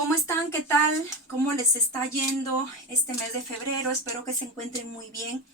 ¿Cómo están? ¿Qué tal? ¿Cómo les está yendo este mes de febrero? Espero que se encuentren muy bien.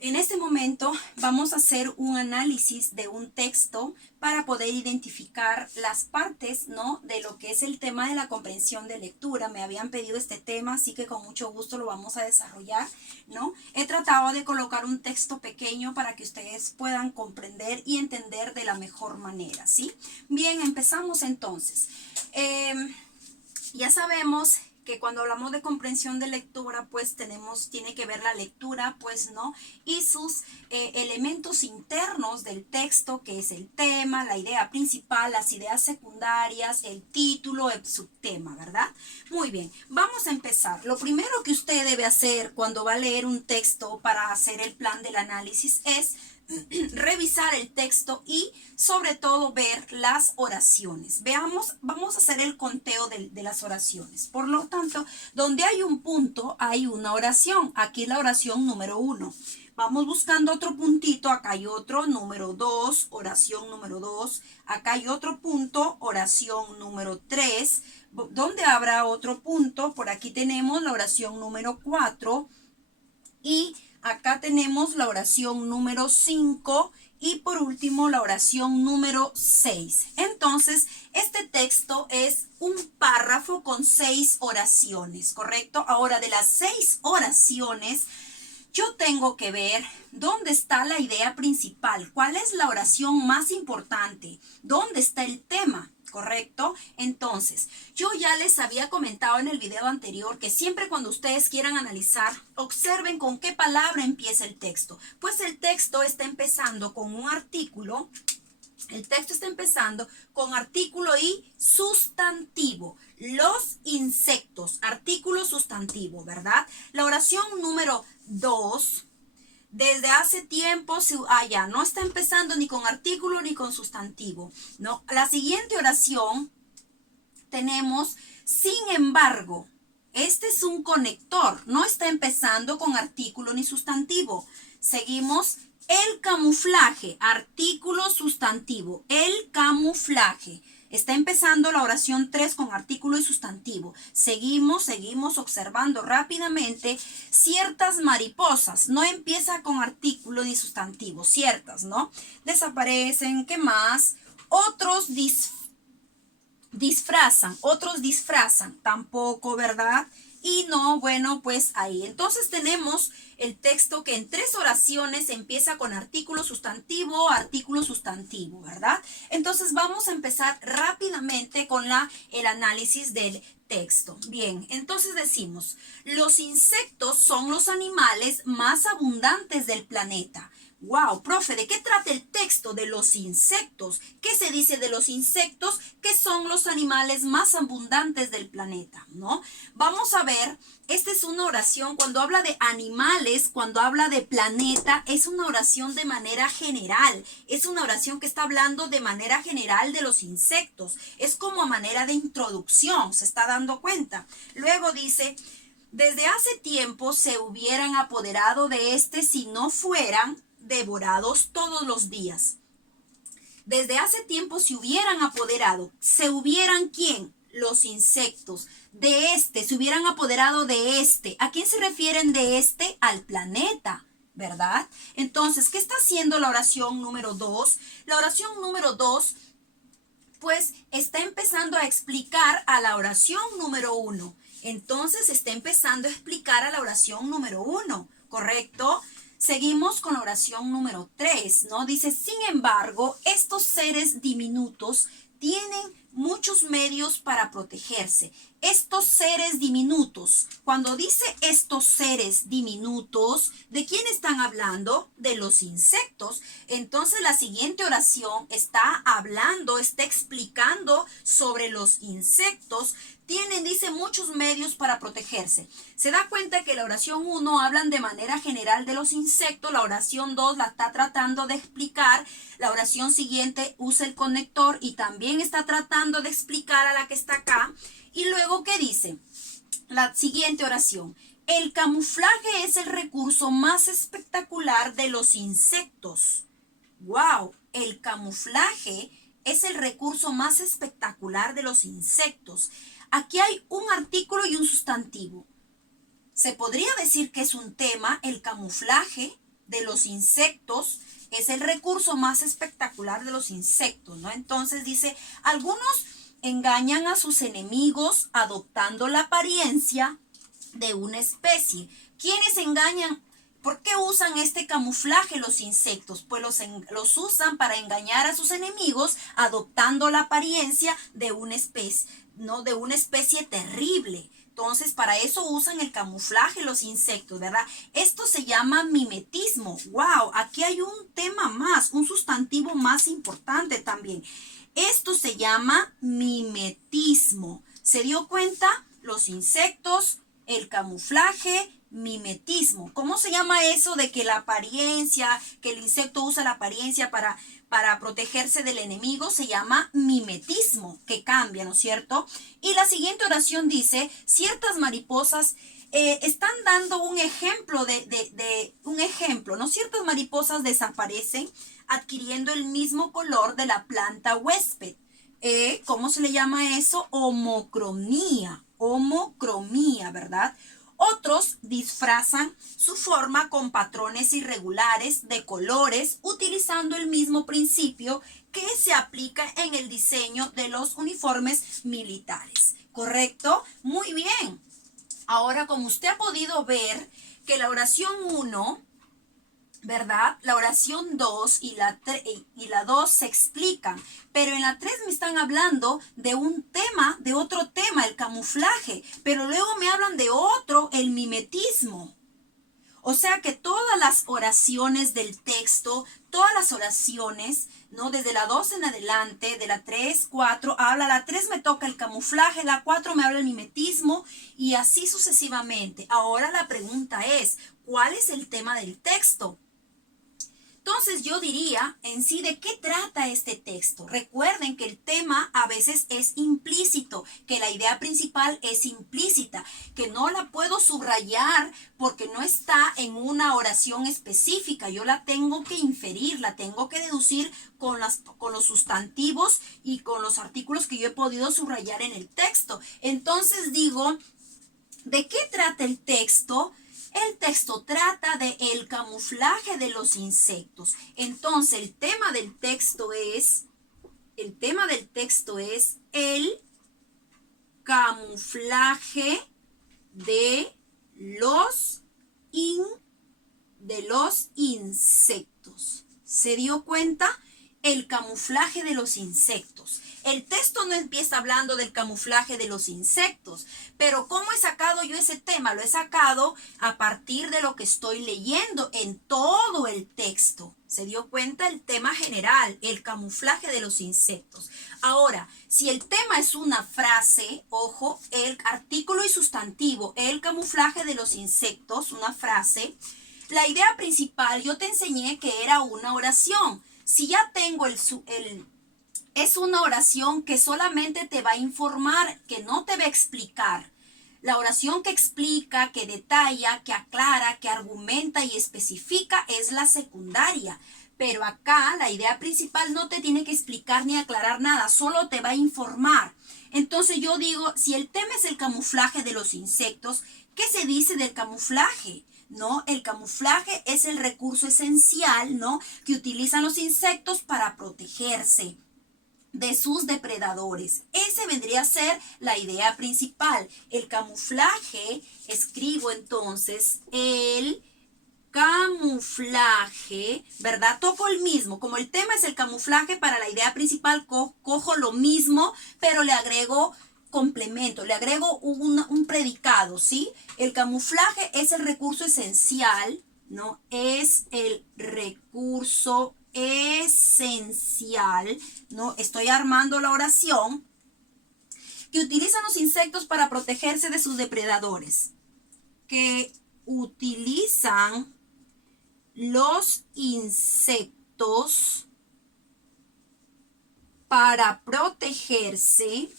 En este momento vamos a hacer un análisis de un texto para poder identificar las partes, ¿no?, de lo que es el tema de la comprensión de lectura. Me habían pedido este tema, así que con mucho gusto lo vamos a desarrollar, ¿no? He tratado de colocar un texto pequeño para que ustedes puedan comprender y entender de la mejor manera, ¿sí? Bien, empezamos entonces. Ya sabemos que cuando hablamos de comprensión de lectura, pues tiene que ver la lectura, pues, ¿no? Y sus elementos internos del texto, que es el tema, la idea principal, las ideas secundarias, el título, el subtema, ¿verdad? Muy bien, vamos a empezar. Lo primero que usted debe hacer cuando va a leer un texto para hacer el plan del análisis es revisar el texto y sobre todo ver las oraciones. Veamos, vamos a hacer el conteo de las oraciones. Por lo tanto, donde hay un punto, hay una oración. Aquí es la oración número 1. Vamos buscando otro puntito, acá hay otro, número 2, oración número 2. Acá hay otro punto, oración número 3. Donde habrá otro punto, por aquí tenemos la oración número 4. Y acá tenemos la oración número 5 y por último la oración número 6. Entonces, este texto es un párrafo con 6 oraciones, ¿correcto? Ahora, de las 6 oraciones, yo tengo que ver dónde está la idea principal, cuál es la oración más importante, dónde está el tema, ¿correcto? Entonces, yo ya les había comentado en el video anterior que siempre cuando ustedes quieran analizar, observen con qué palabra empieza el texto. Pues el texto está empezando con un artículo. El texto está empezando con artículo y sustantivo. Los insectos, artículo sustantivo, ¿verdad? La oración número 2, desde hace tiempo, ya no está empezando ni con artículo ni con sustantivo, ¿no? La siguiente oración tenemos, sin embargo, este es un conector, no está empezando con artículo ni sustantivo. Seguimos. El camuflaje, artículo sustantivo, el camuflaje. Está empezando la oración 3 con artículo y sustantivo. Seguimos observando rápidamente. Ciertas mariposas, no empieza con artículo ni sustantivo, ciertas, ¿no? Desaparecen, ¿qué más? Otros disfrazan, tampoco, ¿verdad? Y no, bueno, pues ahí. Entonces tenemos el texto que en 3 oraciones empieza con artículo sustantivo, ¿verdad? Entonces vamos a empezar rápidamente con el análisis del texto. Bien, entonces decimos, los insectos son los animales más abundantes del planeta. Wow, profe, ¿de qué trata el texto? De los insectos. ¿Qué se dice de los insectos? Que son los animales más abundantes del planeta, ¿no? Vamos a ver, esta es una oración, cuando habla de animales, cuando habla de planeta, es una oración de manera general. Es una oración que está hablando de manera general de los insectos. Es como a manera de introducción, ¿se está dando cuenta? Luego dice, desde hace tiempo se hubieran apoderado de si no fueran devorados todos los días. Desde hace tiempo se hubieran apoderado. ¿Se hubieran quién? Los insectos. Se hubieran apoderado de ¿A quién se refieren de Al planeta, ¿verdad? Entonces, ¿qué está haciendo la oración número 2? La oración número 2, pues, está empezando a explicar a la oración número 1. Entonces, está empezando a explicar a la oración número 1, ¿correcto? Seguimos con la oración número 3, ¿no? Dice, sin embargo, estos seres diminutos tienen muchos medios para protegerse. Estos seres diminutos, cuando dice estos seres diminutos, ¿de quién están hablando? De los insectos. Entonces la siguiente oración está explicando sobre los insectos. Dice, muchos medios para protegerse. Se da cuenta que la oración 1 hablan de manera general de los insectos, la oración 2 la está tratando de explicar, la oración siguiente usa el conector y también está tratando de explicar a la que está acá. Y luego, ¿qué dice? La siguiente oración. El camuflaje es el recurso más espectacular de los insectos. ¡Wow! El camuflaje es el recurso más espectacular de los insectos. Aquí hay un artículo y un sustantivo. Se podría decir que es un tema, el camuflaje de los insectos es el recurso más espectacular de los insectos, ¿no? Entonces dice, algunos engañan a sus enemigos adoptando la apariencia de una especie. ¿Quiénes engañan? ¿Por qué usan este camuflaje los insectos? Pues los usan para engañar a sus enemigos adoptando la apariencia de una especie, ¿no? De una especie terrible. Entonces, para eso usan el camuflaje los insectos, ¿verdad? Esto se llama mimetismo. ¡Wow! Aquí hay un tema más, un sustantivo más importante también. Esto se llama mimetismo. ¿Se dio cuenta? Los insectos, el camuflaje, mimetismo. ¿Cómo se llama eso de que la apariencia, que el insecto usa la apariencia para protegerse del enemigo? Se llama mimetismo, que cambia, ¿no es cierto? Y la siguiente oración dice, ciertas mariposas están dando un ejemplo un ejemplo, ¿no? Ciertas mariposas desaparecen adquiriendo el mismo color de la planta huésped. ¿Cómo se le llama eso? Homocromía, ¿verdad? Otros disfrazan su forma con patrones irregulares de colores utilizando el mismo principio que se aplica en el diseño de los uniformes militares. ¿Correcto? Muy bien. Ahora, como usted ha podido ver que la oración 1, ¿verdad? La oración 2 y la 2 se explican, pero en la 3 me están hablando de un tema, de otro tema, el camuflaje, pero luego me hablan de otro, el mimetismo. O sea que todas las oraciones del texto, todas las oraciones, ¿no? Desde la 2 en adelante, de la 3, 4, la 3 me toca el camuflaje, la 4 me habla el mimetismo y así sucesivamente. Ahora la pregunta es, ¿cuál es el tema del texto? Entonces yo diría en sí de qué trata este texto. Recuerden que el tema a veces es implícito, que la idea principal es implícita, que no la puedo subrayar porque no está en una oración específica. Yo la tengo que inferir, la tengo que deducir con los sustantivos y con los artículos que yo he podido subrayar en el texto. Entonces digo, ¿de qué trata el texto? El texto trata de el camuflaje de los insectos. Entonces, el tema del texto es el camuflaje de los insectos. ¿Se dio cuenta? El camuflaje de los insectos. El texto no empieza hablando del camuflaje de los insectos, pero ¿cómo he sacado yo ese tema? Lo he sacado a partir de lo que estoy leyendo en todo el texto. ¿Se dio cuenta? El tema general, el camuflaje de los insectos. Ahora, si el tema es una frase, ojo, el artículo y sustantivo, el camuflaje de los insectos, una frase, la idea principal yo te enseñé que era una oración. Si ya tengo es una oración que solamente te va a informar, que no te va a explicar. La oración que explica, que detalla, que aclara, que argumenta y especifica es la secundaria. Pero acá la idea principal no te tiene que explicar ni aclarar nada, solo te va a informar. Entonces yo digo, si el tema es el camuflaje de los insectos, ¿qué se dice del camuflaje? ¿No? El camuflaje es el recurso esencial, ¿no? Que utilizan los insectos para protegerse de sus depredadores. Ese vendría a ser la idea principal. El camuflaje, escribo entonces el camuflaje, ¿verdad? Toco el mismo. Como el tema es el camuflaje, para la idea principal cojo lo mismo, pero le agrego complemento, le agrego un predicado, ¿sí? El camuflaje es el recurso esencial, ¿no? Es el recurso esencial, ¿no? Estoy armando la oración que utilizan los insectos para protegerse de sus depredadores. Que utilizan los insectos para protegerse.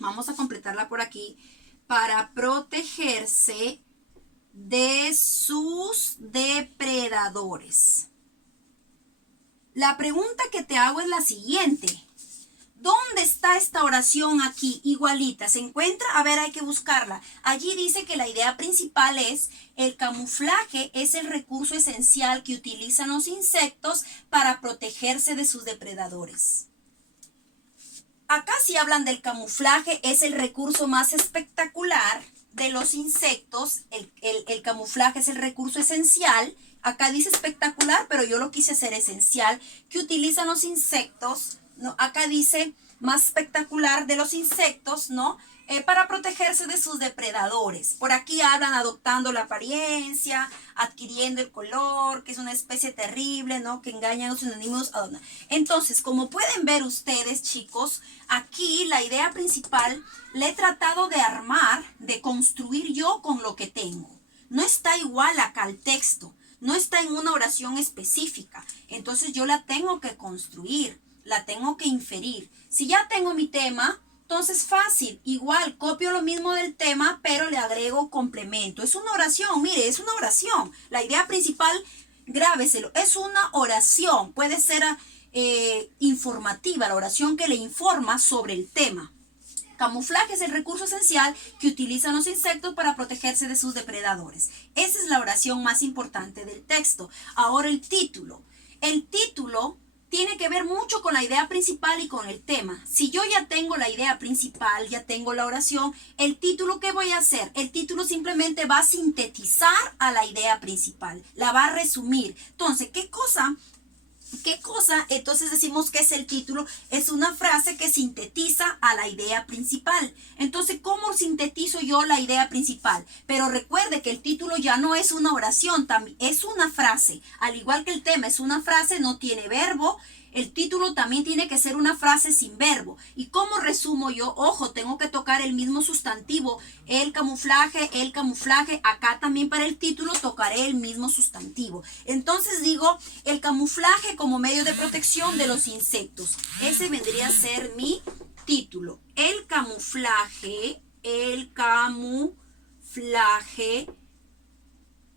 Vamos a completarla por aquí. Para protegerse de sus depredadores. La pregunta que te hago es la siguiente. ¿Dónde está esta oración aquí? Igualita. ¿Se encuentra? A ver, hay que buscarla. Allí dice que la idea principal es: el camuflaje es el recurso esencial que utilizan los insectos para protegerse de sus depredadores. Acá sí hablan del camuflaje, es el recurso más espectacular de los insectos. El camuflaje es el recurso esencial. Acá dice espectacular, pero yo lo quise hacer esencial, que utilizan los insectos, ¿no? Acá dice más espectacular de los insectos, ¿no? Para protegerse de sus depredadores. Por aquí hablan adoptando la apariencia, adquiriendo el color, que es una especie terrible, ¿no? Que engañan a sus enemigos. Entonces, como pueden ver ustedes, chicos, aquí la idea principal la he tratado de armar, de construir yo con lo que tengo. No está igual acá el texto, no está en una oración específica. Entonces yo la tengo que construir, la tengo que inferir. Si ya tengo mi tema, entonces fácil, igual copio lo mismo del tema, pero le agrego complemento. Es una oración, mire, es una oración. La idea principal, grábeselo, es una oración. Puede ser informativa, la oración que le informa sobre el tema. Camuflaje es el recurso esencial que utilizan los insectos para protegerse de sus depredadores. Esa es la oración más importante del texto. Ahora el título. El título tiene que ver mucho con la idea principal y con el tema. Si yo ya tengo la idea principal, ya tengo la oración, el título, ¿qué voy a hacer? El título simplemente va a sintetizar a la idea principal, la va a resumir. Entonces, ¿qué cosa? Entonces decimos que es el título, es una frase que sintetiza a la idea principal. Entonces, ¿cómo sintetizo yo la idea principal? Pero recuerde que el título ya no es una oración, también es una frase. Al igual que el tema es una frase, no tiene verbo. El título también tiene que ser una frase sin verbo. ¿Y cómo resumo yo? Ojo, tengo que tocar el mismo sustantivo. El camuflaje. Acá también para el título tocaré el mismo sustantivo. Entonces digo, el camuflaje como medio de protección de los insectos. Ese vendría a ser mi título. El camuflaje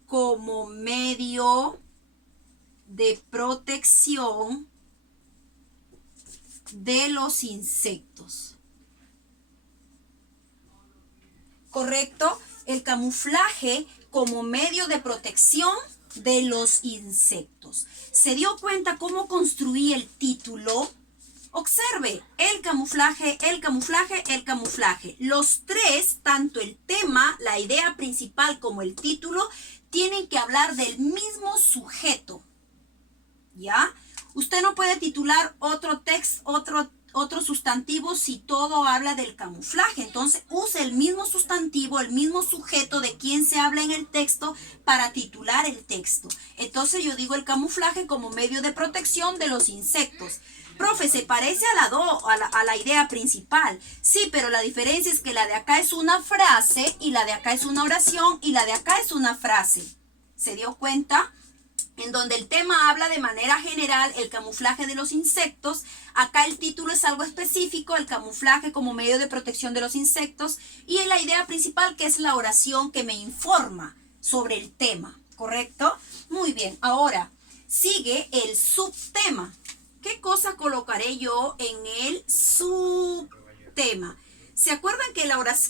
como medio de protección de los insectos. ¿Correcto? El camuflaje como medio de protección de los insectos. ¿Se dio cuenta cómo construí el título? Observe, el camuflaje. Los tres, tanto el tema, la idea principal como el título, tienen que hablar del mismo sujeto. ¿Ya? Usted no puede titular otro sustantivo si todo habla del camuflaje. Entonces, use el mismo sustantivo, el mismo sujeto de quien se habla en el texto para titular el texto. Entonces, yo digo el camuflaje como medio de protección de los insectos. Profe, se parece a la idea principal. Sí, pero la diferencia es que la de acá es una frase y la de acá es una oración y la de acá es una frase. ¿Se dio cuenta? En donde el tema habla de manera general el camuflaje de los insectos, acá el título es algo específico, el camuflaje como medio de protección de los insectos, y en la idea principal, que es la oración que me informa sobre el tema, ¿correcto? Muy bien, ahora sigue el subtema. ¿Qué cosa colocaré yo en el subtema? ¿Se acuerdan que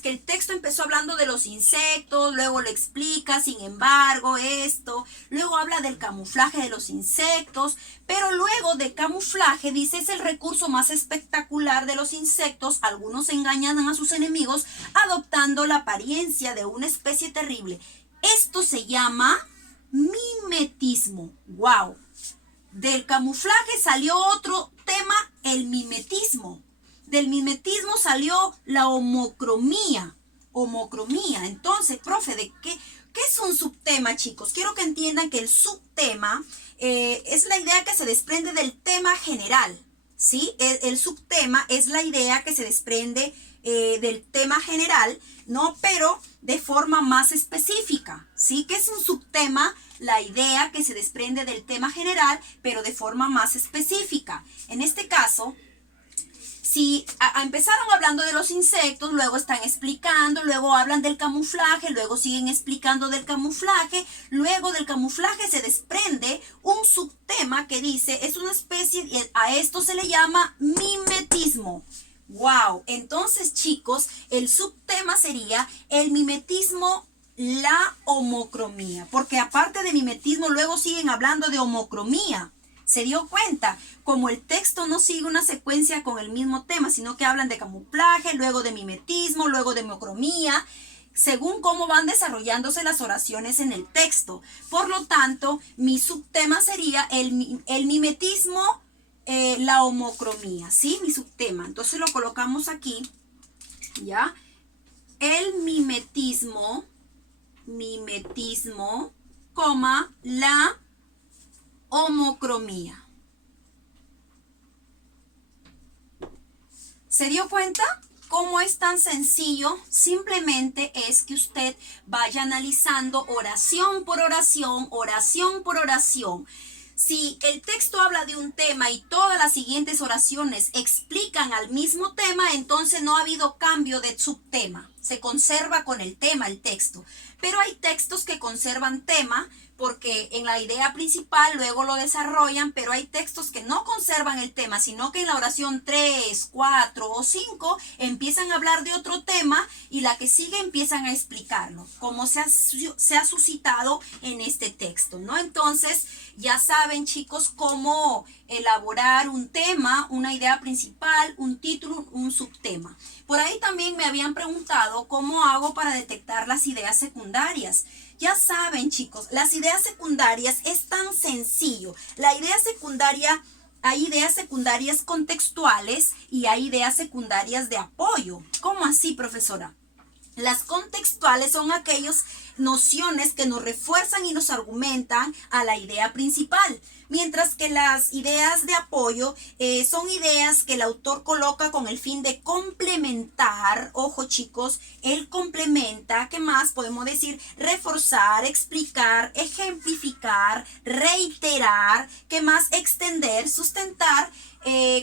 el texto empezó hablando de los insectos, luego lo explica, sin embargo, esto, luego habla del camuflaje de los insectos, pero luego de camuflaje dice es el recurso más espectacular de los insectos, algunos engañan a sus enemigos adoptando la apariencia de una especie terrible. Esto se llama mimetismo. ¡Wow! Del camuflaje salió otro tema, el mimetismo. Del mimetismo salió la homocromía. Entonces, profe, ¿qué es un subtema, chicos? Quiero que entiendan que el subtema es la idea que se desprende del tema general, ¿sí? El subtema es la idea que se desprende del tema general, ¿no? Pero de forma más específica, ¿sí? ¿Qué es un subtema? La idea que se desprende del tema general, pero de forma más específica. En este caso, Si empezaron hablando de los insectos, luego están explicando, luego hablan del camuflaje, luego siguen explicando del camuflaje, luego del camuflaje se desprende un subtema que dice, es una especie, a esto se le llama mimetismo. ¡Wow! Entonces, chicos, el subtema sería el mimetismo, la homocromía, porque aparte de mimetismo, luego siguen hablando de homocromía. ¿Se dio cuenta? Como el texto no sigue una secuencia con el mismo tema, sino que hablan de camuflaje, luego de mimetismo, luego de homocromía, según cómo van desarrollándose las oraciones en el texto. Por lo tanto, mi subtema sería el mimetismo, la homocromía, ¿sí? Mi subtema. Entonces lo colocamos aquí, ¿ya? El mimetismo, coma, la homocromía. ¿Se dio cuenta cómo es tan sencillo? Simplemente es que usted vaya analizando oración por oración, oración por oración. Si el texto habla de un tema y todas las siguientes oraciones explican al mismo tema, entonces no ha habido cambio de subtema. Se conserva con el tema el texto. Pero hay textos que conservan tema porque en la idea principal luego lo desarrollan, pero hay textos que no conservan el tema, sino que en la oración 3, 4 o 5 empiezan a hablar de otro tema y la que sigue empiezan a explicarlo, como se ha suscitado en este texto, ¿no? Entonces, ya saben, chicos, cómo elaborar un tema, una idea principal, un título, un subtema. Por ahí también me habían preguntado cómo hago para detectar las ideas secundarias. Ya saben, chicos, las ideas secundarias es tan sencillo. La idea secundaria, hay ideas secundarias contextuales y hay ideas secundarias de apoyo. ¿Cómo así, profesora? Las contextuales son aquellas nociones que nos refuerzan y nos argumentan a la idea principal, mientras que las ideas de apoyo son ideas que el autor coloca con el fin de complementar. Ojo, chicos, él complementa. ¿Qué más podemos decir? Reforzar, explicar, ejemplificar, reiterar. ¿Qué más? Extender, sustentar,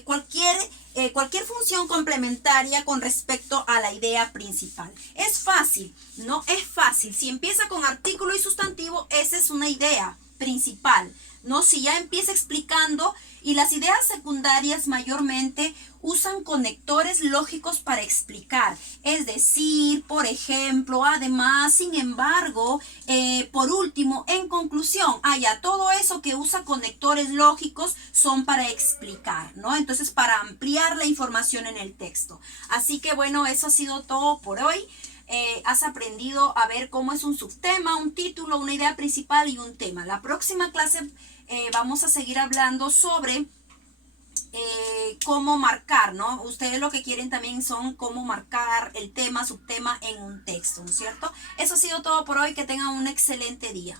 cualquier función complementaria con respecto a la idea principal. Es fácil, ¿no? Es fácil. Si empieza con artículo y sustantivo, esa es una idea principal, ¿no? Si ya empieza explicando, y las ideas secundarias mayormente usan conectores lógicos para explicar, es decir, por ejemplo, además, sin embargo, por último, en conclusión, ya todo eso que usa conectores lógicos son para explicar, ¿no? Entonces, para ampliar la información en el texto. Así que bueno, eso ha sido todo por hoy. Has aprendido a ver cómo es un subtema, un título, una idea principal y un tema. La próxima clase vamos a seguir hablando sobre cómo marcar, ¿no? Ustedes lo que quieren también son cómo marcar el tema, subtema en un texto, ¿no es cierto? Eso ha sido todo por hoy. Que tengan un excelente día.